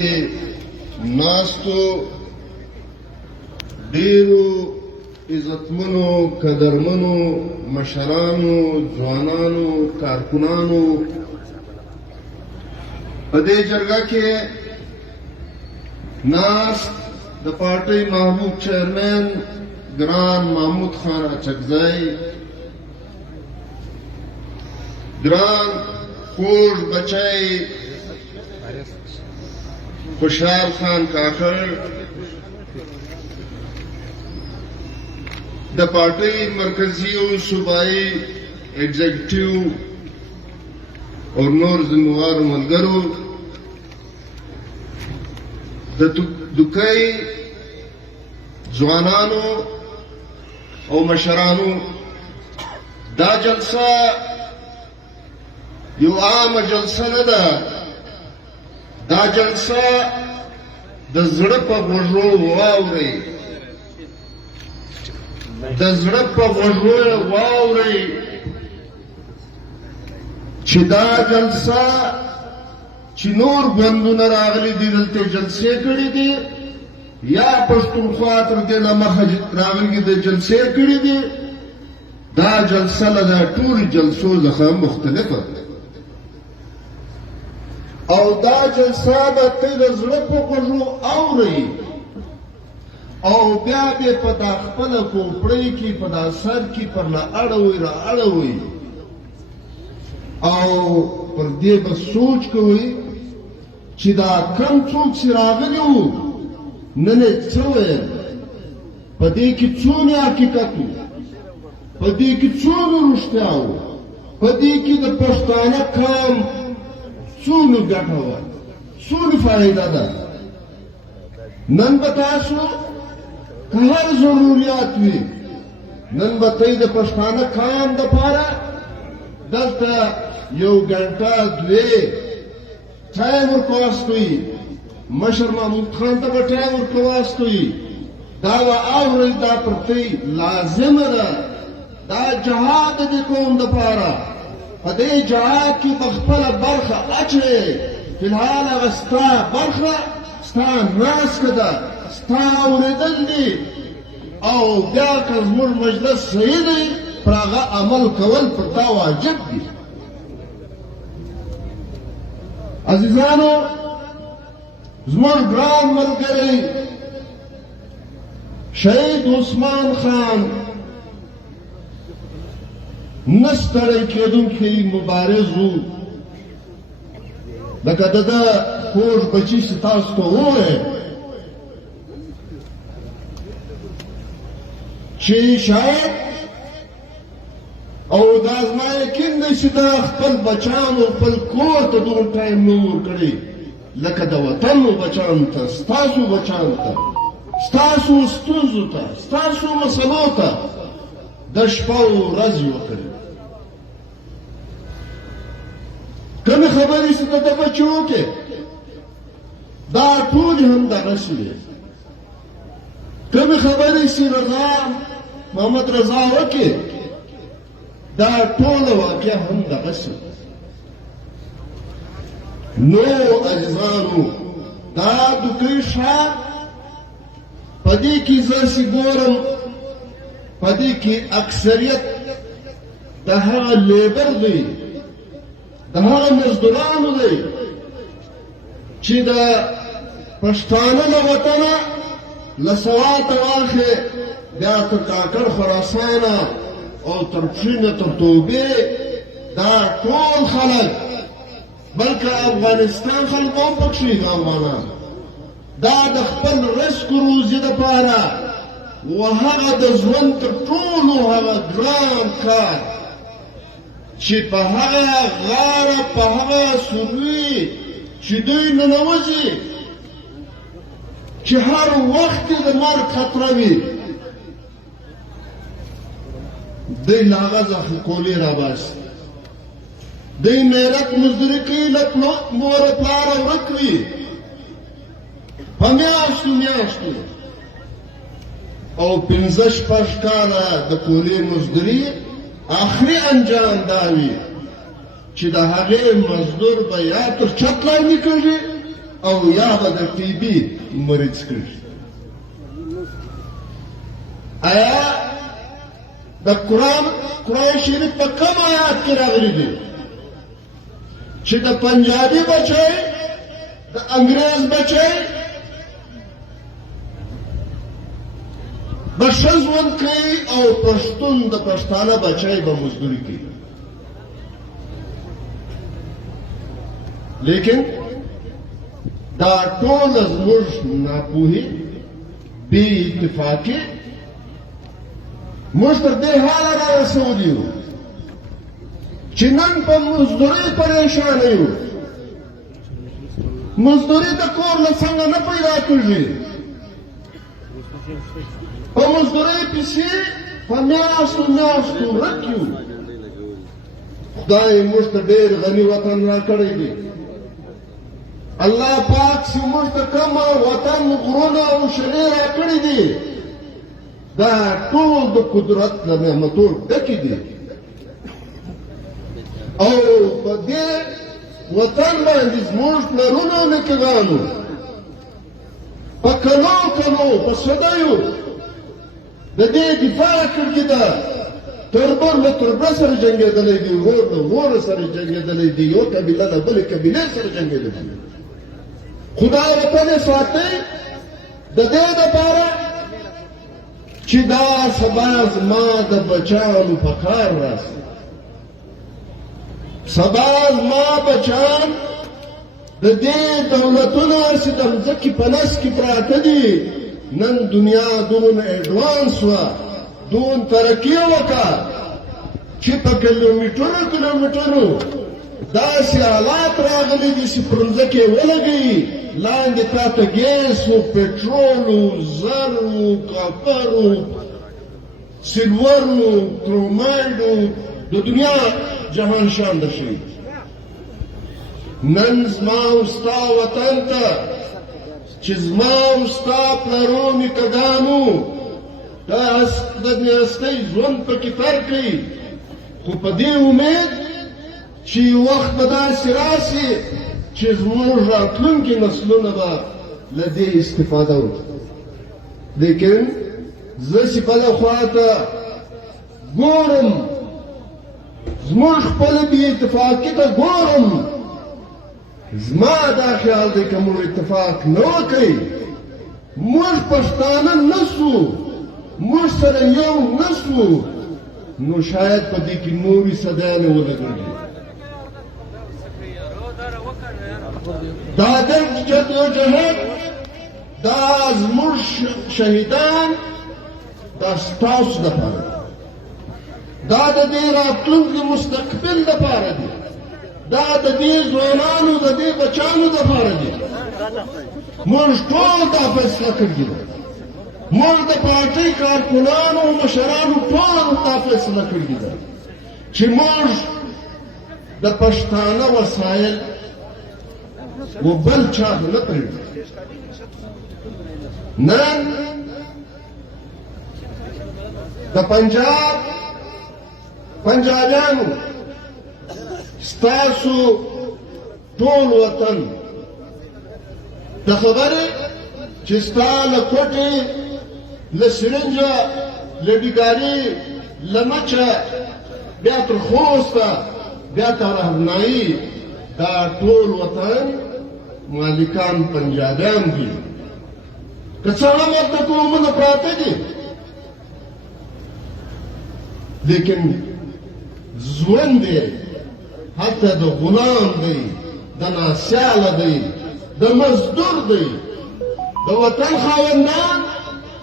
ناستو ډیرو عزتمنو قدرمنو مشرانو ځوانانو کارکنانو په دې جرګه کې ناست د پارټۍ محبوب چیرمن ګران محمود خان اچکزی ګران خوږ بچی خوشحال خان کاکړ د پارټۍ مرکزي او صوبایي ایگزیکټیو او نور ذمہوار ملګرو د دوکۍ ځوانانو او مشرانو دا جلسه یو عامه جلسه نه ده دا جلسه د زړه په غوږو واورئ د زړه په غوږو واورئ چې دا جلسه چې نور ګوندونه راغلي دي دلته جلسې کړي دي یا پښتونخوا تر دې نه مخه راغلي دي جلسې کړي دي دا جلسه له ټولو جلسو څخه مختلفه ده او دا جلسه به ته د زړه په غوږو اورئ او بیا به په دا خپله کوپړۍ کې په دا سر کې پر نه اړوئ را اړوئ او پر دې به سوچ کوئ چې دا کم څوک چې راغلي وو نن یې څه ویل په دې کې څونه حقیقت و په دې کې څونه رښتیا و په دې کې د پښتانه قام څونه ګټه وه څونه فایده ده نن به تاسو که هر ضروریات وي نن به ته د پښتانه قام دپاره دلته یو ګنټه دوې ټایم ورکواستئ مشر محمود خان ته به ټایم ورکواستئ دا به اورئ دا پر ته لازمه ده دا جهاد د دې قوم دپاره په دې جهاد کې به خپله برخه اچوې فلحال هغه ستا برخه ستا ناسکه ده ستا اورېدل دي او بیا که زموږ مجلس صحیح دی پر هغه عمل کول پر تا واجب دي عزیزانو زموږ ګران ملګری شهید عثمان خان نه ستړی کېدونکی مبارز و لکه د ده خوږ بچي چې تاسو ته وویل چې شاید او دا زما یقین دی چې دا خپل بچیانو خپل کور ته دومره ټایم نه ورکړی لکه د وطن بچیانو ته ستاسو بچیانو ته ستاسو ستونزو ته ستاسو مسلو ته د شپه او ورځې وکړي کمې خبرې چې د ده بچي وکړې دا ټولې هم دغسې وې کمې خبرې چې رضا محمد رضا وکړې دا ټوله واقع هم دغسې نو عزیزانو دا دوکۍ ښار په دې کې زه چې ګورم په دې کې اکثریت د هغه لیبر دی د هغه مزدورانو دی چې د پښتانه له وطنه له سواته واخې بیا تر کاکړ خراسانه او تر پښینه تر توبې دا ټول خلک بلکې افغانستان خلک هم پکښې د افغانان دا د خپل رزق روزي دپاره وهغه د ژوند تر ټولو هغه ګران کار چې په هغه غاره په هغه سروي چې دوی ننوځي چې هر وخت د مرګ خطره وي دوی له هغه زخمي کولې راباسي دوی میرت مزدوري کوي له مور پلاره ورک وي په میاشتو میاشتو او 15 شپږ کاله د کولې مزدوري آخري انجام دا وي چې د هغې مزدور به یا تر چت لاندې کړي او یا به د ټي بي مریض کړي. آیا د قرآن شریف په کوم آیات کې راغلي دي چې د پنجابي بچی د انګریز بچی به ښه ژوند کوي او پښتون د پښتانه بچی به مزدوري کوي؟ لیکن دا ټول زموږ ناپوهي بې اتفاقي موږ تر دې حاله راوسولي یو چې نن په مزدورۍ پریشانه یو. مزدوري د کور له څنګه نه پیدا کېږي. په مزدورۍ پسې په میاشتو ورک یو. خدای موږ ته ډېر غني وطن راکړی دی. الله پاک چې موږ ته کوم وطن غرونه او شنې راکړي دي دا ټول د قدرت له نعمتو ډکې دي او په دې وطن باندې زموږ پلرونو او نیکهګانو په کلو په صدیو د دې دفاع کړې ده. تربر له تربر سره جنګېدلی دي، ورور له ورور سره جنګېدلی دي، یو قبیله له بلې قبیلې سره جنګېدلی دي. خدای وطن ساتي د دې دپاره چې دا سبا زما د بچیانو په کار راسي. سبا زما بچیان د دې دولتونو هسې د مځکې په نس کې پراته دي. نن دنیا دونه ایډوانس وه، دون ترقي وکړه چې په کیلومیټرو داسې حالات راغلي دي چې پر مځکې ولګوي لاندې تا ته ګیس و پټرول و زر و کاپر و سلور و کرومایډ و د دنیا جهان شانده شوي. نن زما او ستا وطن ته چې زما او ستا پلرو نیکهګانو د هستۍ ژوند پکې تېر کړي، خو په دې امید چې وخت به داسې راسي چې زموږ راتلونکي نسلونه به له دې استفاده وکړي. لیکن زه چې بله خوا ته ګورم، زموږ خپله بې اتفاقي ته ګورم، زما دا خیال دی که موږ اتفاق نه وکړئ، موږ پښتانه نه سو، موږ سره یو نه سو، نو شاید په دې کې نورې صدیانې ولګېږي. دا د جدوجہد دا زموږ شهیدان دا ستاسو دپاره دي، دا د دې راتلونکي مستقبل دپاره دي، دا د دې ځوانانو د دې بچیانو دپاره دي. موږ ټول دا فیصله کړې ده، موږ د پارټۍ کارکونانو او مشرانو ټول دا فیصله کړې ده چې موږ د پښتانه وسایل و بل چا نه پرېږدو. نن د پنجابیانو ستاسو ټول وطن د خبرې چې ستا له کوټې له سرنجه له بیګاري له مچه بیا تر خوسته بیا تر رهنایي دا ټول وطن مالکان پنجابیان دي. که څه هم ورته قومونه پراته دي، لیکن ژوند یې حتی د غلام دی، د ناسیاله دی، د مزدور دی. د وطن خاوندان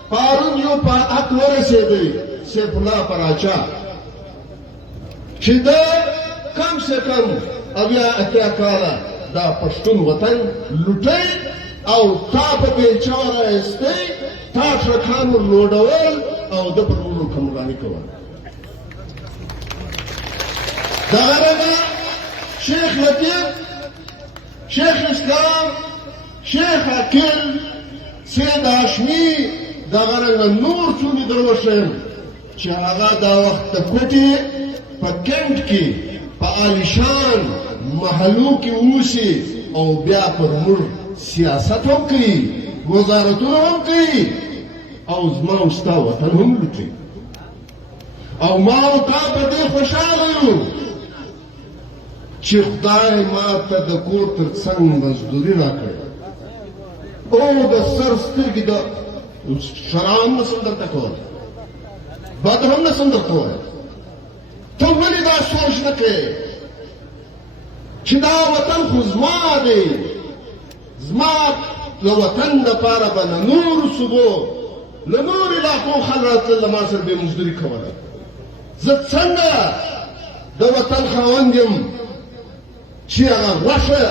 پرون یو په حق ورسېدی سیف الله پراچا چې د کم سے کم اویا اتیا کاله دا پښتون وطن لوټی او تا په بیلچه رایستی، تا ټرکان ور لوډول او د پر ورونو کمراني کول. دغه رنګه شیخ لطیف، شیخ اسلام، شیخ عقیل، سید هاشمي، دغه رنګه نور څو مې در وښیم چې هغه دا وخت د کوټې په کمپ کې په عالیشان محلو کې اوسي او بیا پر موږ سیاست هم کوي وزارتونه هم کوي او زما او ستا وطن هم لوټي او ما او تا په دې خوشحاله یو چې خدای ما ته د کور تر څنګ مزدوري راکړې او د سر سترګې د شراب هم نسم درته کولی بد هم نسم درته وویلی ته ولې دا سوچ نه کوې چې دا وطن خو زما دی زما د وطن دپاره به له نورو صوبو له نورو علاقو خلک راتلل له ما سره به یې مزدوري کوله زه څنګه د وطن خاوند یم چې هغه غوښه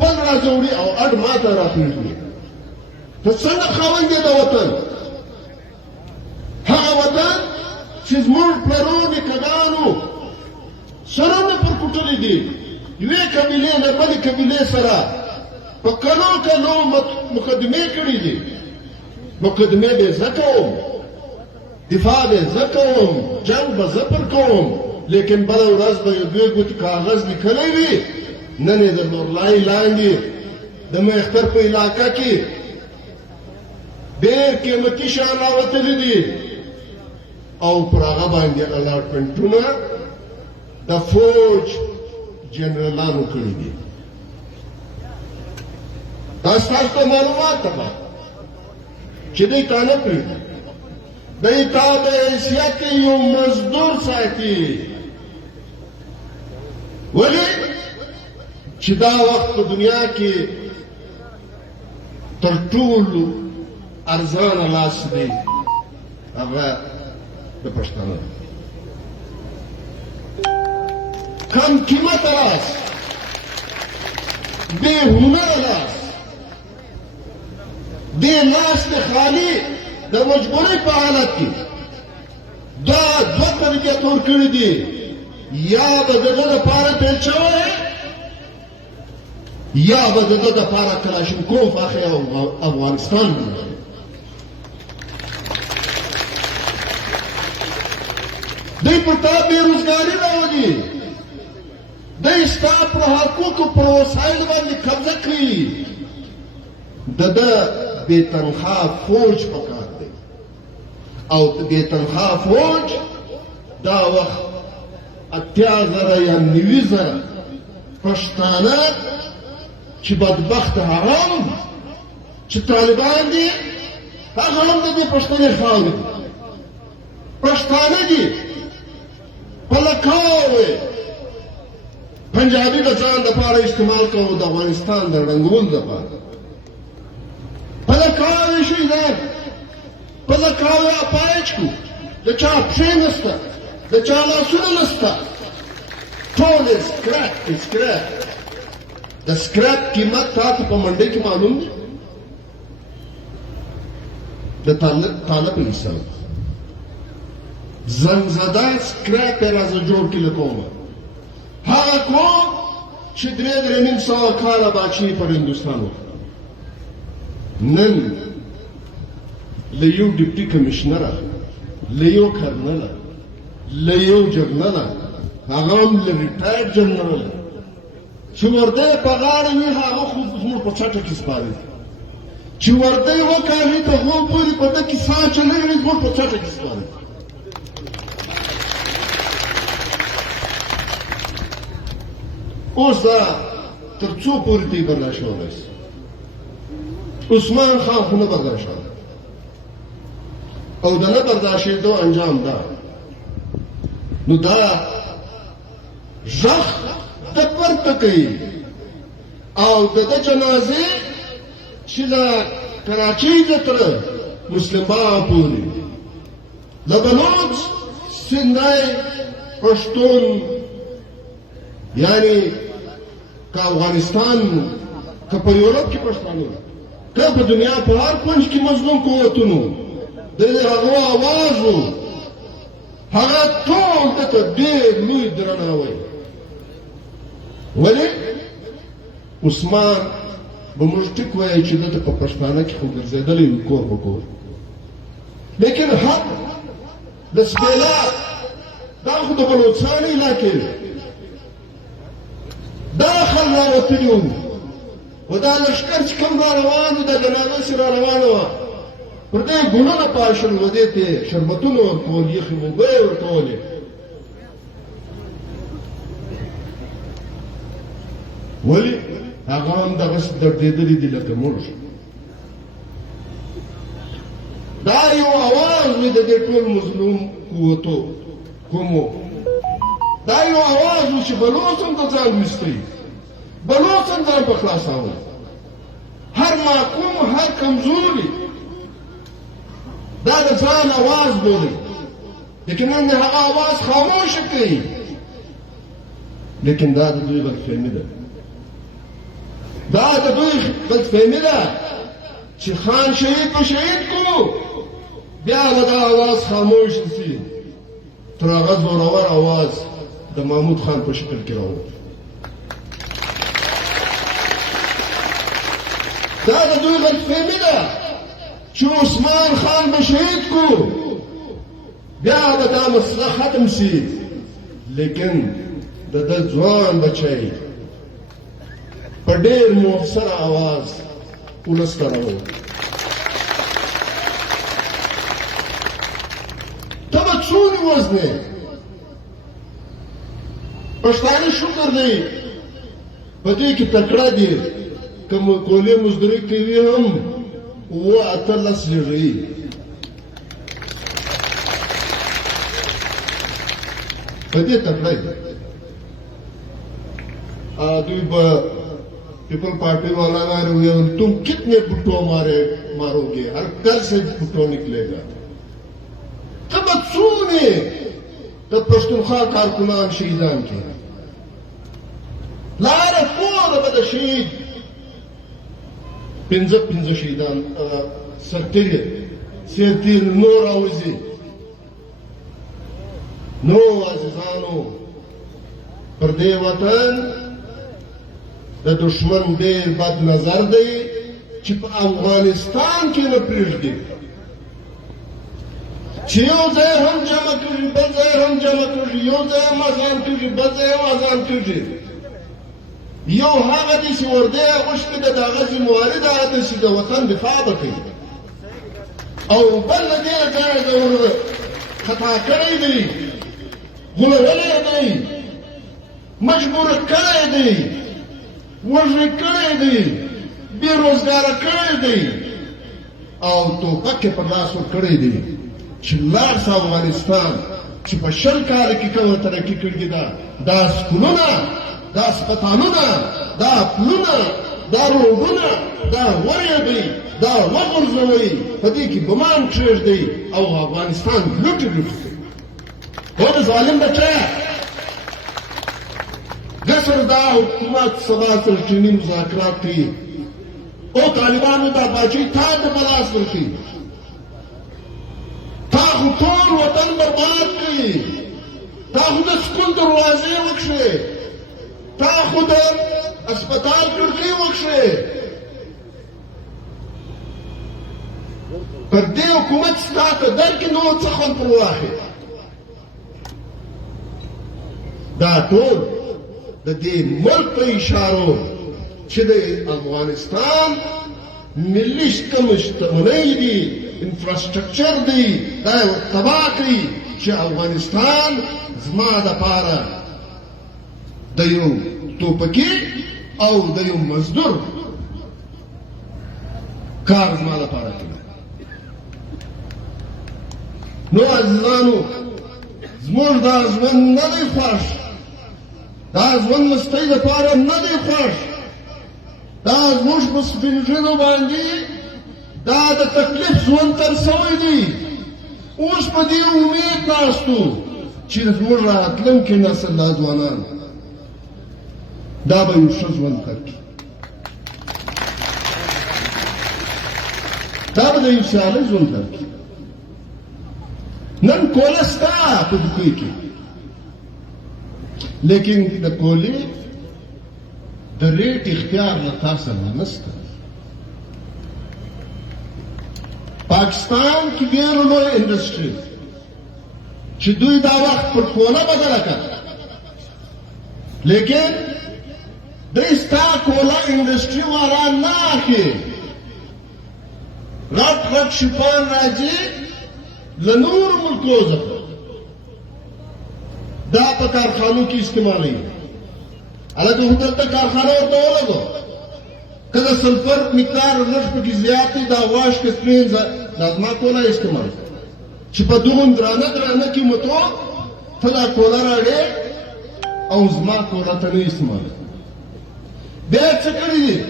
بل راځوړي او اډ ما ته راپرېږدي ته څنګه خاوند یې د وطن هغه وطن چې زموږ پلرو نیکهګانو سرونه پر کوټلي دي یوې قبیلې له بلې قبیلې سره په کلو کلو مقدمې کړي دي مقدمې به زه کوم دفاع به زه کوم جنګ به زه پر کوم لیکن بله ورځ به یو دوی ګوتې کاغذ لیکلی وي نن یې د نورلای لاندې د میختر په علاقه کې ډېر قیمتي شیان راوتلي دي او پر هغه باندې الاټمنټونه د فوج جنرالانو کړي دي دا ستاسو ته معلومات ده چې دوی تا نه پرېږدي دوی تا د حیثیت یو مزدور ساتي ولې چې دا وخت په دنیا کې تر ټولو ارزانه لاس دی هغه د پښتانه کم قیمته لاس بې هنره لاس دې لاس د خالي د مجبورۍ په حالت کې دا دوه تربیت ورکړي دي یا به د ده دپاره پیل شوی یا به د ده دپاره کلاشینکوف اخی او افغانستان بنوي دوی په تا بېروزګاري راولي دوی ستا پر حقوقو پر وسایلو باندې قبضه کوي د ده بې تنخوا فوج پکار دی او بې تنخوا فوج دا وخت 80,000 یا 90,000 پښتانه چې بدبخت حرام چې طالبان دي هغه هم د دې پښتنې خاورې دي پښتانه دي په لکاوې پنجابي د ځان دپاره استعمال کوو د افغانستان د ړنګولو دپاره په لکاوې شهیدان په لکاوې اپایچ کو د چا پښې نسته د چا لاسونه نسته ټول سکرپ د سکرپ قیمت تا ته په منډۍ کې معلوم دی د تاله په حساب زنګزده سکرپ یې راځه جوړ کړي له قومه هغه قوم چې 3,500 کاله بادشاهي پر هندوستان وکړه نن له یو ډیپټي کمیشنره له یو کرنله له یو جرنله هغه هم له ریټایر جنرال چې ورده یې په غاړه وي هغه خو زموږ په چټه کې سپاري چې ورده یې وکاږي ته غول پورې په ده کې ساه چلوي زموږ په چټه کې سپاري اوس دا تر څو پورې دی برداشت کولی شي عثمان خان خو نه برداشتوي او د نه برداشتېدو انجام دا نو دا غږ د پورته کوي او د ده جنازې چې له کراچۍ د تر مسلم باغ پورې له بلوچ سندی پښتون یعنی که افغانستان که په یورپ کې پښتانه که په دنیا په هر کونج کې مظلوم قوتونو د هغو اواز و هغه ټول ده ته ډېر لوی درناوی ولې عثمان به موږ ټیک وایو چې دلته په پښتانه کې خو ګرځېدلی وي کور په کور لیکن حق د سبیلا دا خو د بلوچستان علاقې دا خل راوتلي وو و دا لشکر چې کوم را روان و دا جنازه چې را روانه وه پر دې ګلونه پاشل و دې ته شربتونه ورکول یخې اوبه یې ورکولې ولې هغه هم دغسې دردېدلي دي لکه موږ دا یو اواز وي د دې ټول مظلوم قوتو کومو دا یو اواز و چې بلوڅ هم د ځان ویستی بلوڅ هم ځان په خلاصاوه هر محکوم هر کمزوري دا د ځان اواز بولي لیکن نن هغه اواز خاموشه کوي لیکن دا د دوی غلطفهمي ده دا د دوی غلطفهمي ده چې خان شهید به شهید کو بیا به دا اواز خاموش شي تر هغه زورور اواز د محمود خان په شکل کې راووت دا د دوی غلطفهمي ده چې عثمان خان به شهید کو بیا به دا مسله ختم شي لیکن د ده ځوان بچی په ډېر مؤثر اواز ولس ته راووت ته به څومره وزنې پښتانه شکر دی په دې کې تکړه دي که مقولې مزدوري کوي هم اووه اتلس لږوي په دې تکړه دي دوی به پیپل پارٹی والا نہ ہوئے تم کتنے بھٹو مارو گے ہر گھر سے بھٹو نکلے گا تب سونے تب پښتونخوا کارکنان شهیدان کی لاره ټوله به د شهید پنځه شهیدان سرتیر نو راوځي نو عزیزانو پر دې وطن د دشمن ډېر بد نظر دی چې په افغانستان کې نه پرېږدي چې یو ځای هم جمع کړي بل ځای هم جمع کړي یو ځای هم اذان کړي بل ځای هم اذان کړي یو هغه دي چې ورده غوښتي د هغه ذمواري ده هغه چې د وطن دفاع وکړي او بل دې ځای د خطا کړی دی غولولی دی مجبور کړی دی وژنې کړی دی بېروزګاره کړی دی او ټوپک یې په لاس ورکړی دی چې لاړ سه افغانستان چې په 20 کاله کې کومه ترقي کړې ده دا سکولونه دا سپتانونه دا پلونه دا روډونه دا ورېږدئ دا وغورځوئ په دې کې ګمان کښېږدئ او افغانستان لوټې لوټې هو د ظالم بچیه قصر دا حکومت سبا سرچینی مذاکرات کوي او طالبانو دا باچی تا د بلاس ورکوي تا خو ټول وطن برباد کړي تا خو د سکول دروازې وکښې تا خو د اسپتال کړکۍ وکښې پر دې حکومت ستا په در کې نو څه خوند پر واخې دا ټول د دې ملک په اشارو چې د افغانستان ملي شتمنۍ دي انفراسټرکچر دی دا یې تباه کړي چې افغانستان زما دپاره د یو ټوپکي او د یو مزدور کار زما لپاره کوي نو عزیزانو زموږ دا ژوند نه دی خوښ دا ژوند مستۍ دپاره نه دی خوښ دا زموږ په سپین ږیرو باندې دا د تکلیف ژوند تر سوی دی اوس په دې امید ناستو چې زموږ راتلونکي نسل دا ځوانان دا به یو ښه ژوند درکړي دا به د یو سیاله ژوند درکړي نن کوله ستا په دوکۍ کې لیکن د کولې د ریټ اختیار له تا سره نشته پاکستان کې ډېر لوی انډسټري چې دوی دا وخت پر کوله بدله کړه لیکن د ستا کولا انډسټري والا نه اخلي غټ غټ شپان راځي له نورو ملکو څخه دا په کارخانو کې استعمالوي هلته خو دلته کارخانه ورته ولګو که د سلفر مقدار لږ پکې زیات دی دا واش که سپرینز دا زما کولا استعمال چې په دومره درانه قیمتو ته دا کولا راوړې او زما کولا ته نه استعمال بیا څه کړي دي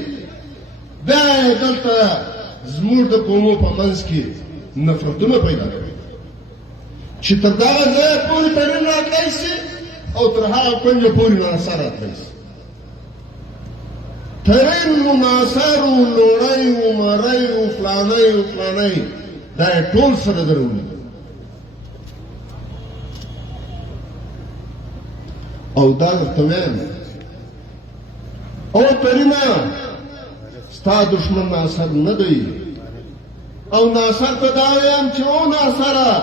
بیا یې دلته زموږ د قومو په منځ کې نفرتونه پیدا کړي چې تر دغه ځایه پورې تړون راتلی شي او تر هغه کونجه پورې ناصر راتلی شي ترین و ناصر و لوړی و مری و فلانی و فلانی دا یې ټول سره درولي او دا درته وایم او ترینه ستا دشمن ناصر نه دی او ناصر ته دا وایم چې او ناصره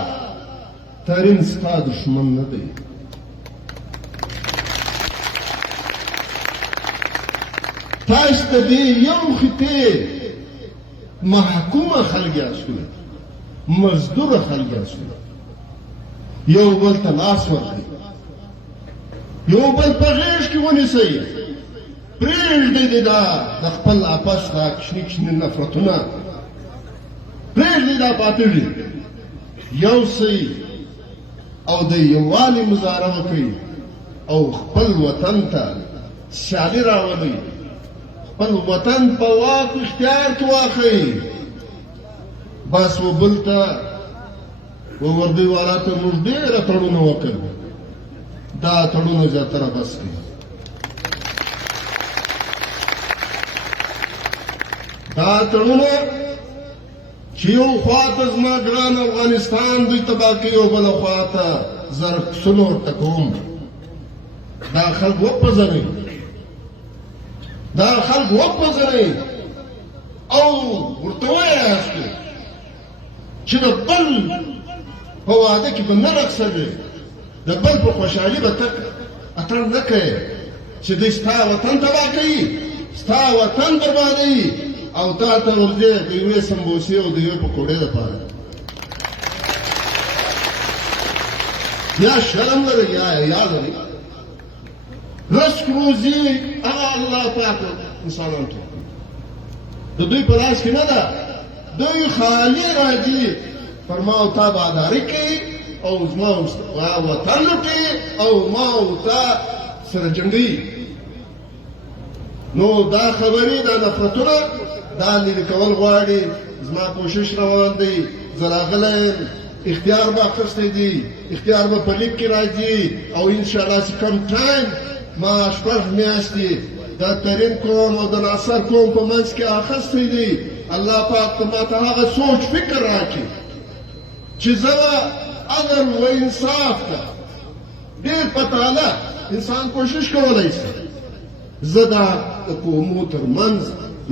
ترین ستا دشمن نه دی تاسو ته دې یو خطې محکومه خلک یاستئ مزدور خلک یاستئ یو بل ته لاس ورکړئ یو بل په غېږ کې ونیسئ پرېږدئ دا د خپل آپس دا کشني نفرتونه پرېږدئ دا پاتېږي یو سئ او د یووالي مظاهره وکړئ او خپل وطن ته سیالي راولئ خپل وطن په واک اختیار کې واخلئ بس و بل ته وردی والا ته موږ ډېره تړونه وکړل دا تړونه زیاتره بس کړي دا تړونه چې یو خوا ته زما ګران افغانستان دوی تباه کوي او بله خوا ته زرکسونه ورته کوم دا خلک وپځوئ دا خلک وپځوئ او ورته ووایاستئ چې د بل په واده کې به نه رقصوې د بل په خوشحالي به ته اتڼ نه کوې چې دوی ستا وطن تباه کوي ستا وطن بربادوي او تا ته ورځې د یوې سمبوسې او د یوې پکوړې دپاره یا شرم لرئ یا حیا لرئ رزق روزي هغه الله پاک انسانانو ته د دوی په لاس کې نه ده دوی خالي راځي پر ما او تا باداري کوي او زما وطن لوټي او ما او تا سره جنګوي نو دا خبرې دا نفرتونه دا لرې کول غواړي زما کوشش روان دی زه راغلی یم اختیار به اخیستی دی اختیار به په لیک کې راځي او انشاءالله چې کم ټایم ما شپږ میاشتې د ترین قوم او د ناصر قوم په منځ کې اخیستی دی الله پاک ته ماته هغه سوچ فکر راکړي چې زه عدل و انصاف ته ډېر په تعالی انسان کوشش کولی شي زه دا د قومو تر منځ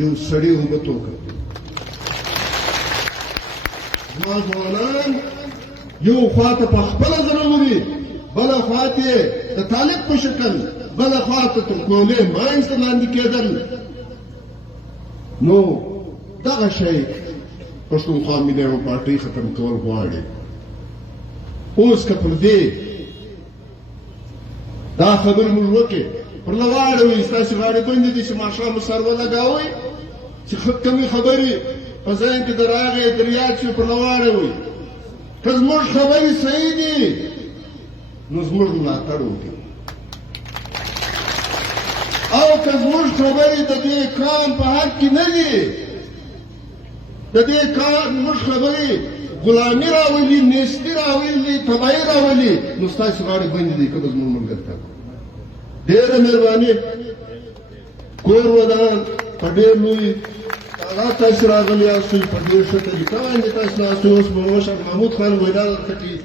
یو سړی اوبه توکړم زما ځوانان یو خوا ته په خپله ضروري بله خوا ته د طالب په شکل بله خوا ته ترکولې ماینځ ته لاندې کېدل نو دغه شی پښتونخوا ملي پارټۍ ختم کول غواړي اوس که پر دې دا خبرې موږ وکړې پر لواړوي ستاسې غاړې بندې دي چې ماښام سر ولګوئ چې کمې خبرې په ذهن کې در راغې در یاد شوې پر لواړوي که زموږ خبرې صحیح دي نو زموږ ملاتړ وکړي او که زموږ خبرې د دې کام په حق کې نه دي د دې کار زموږ خبرې غلامي راولي نیستي راولي تباهي راولي نو ستاسې غاړې بندې دي که به زموږ ملګرتیا ډېره مهرباني کور ودان په ډېر لوی هغه تاسې راغلي یاستئ په ډېر ښه طریقه باندې تاسې ناست اوس به مشر محمود خان وینا درته کوي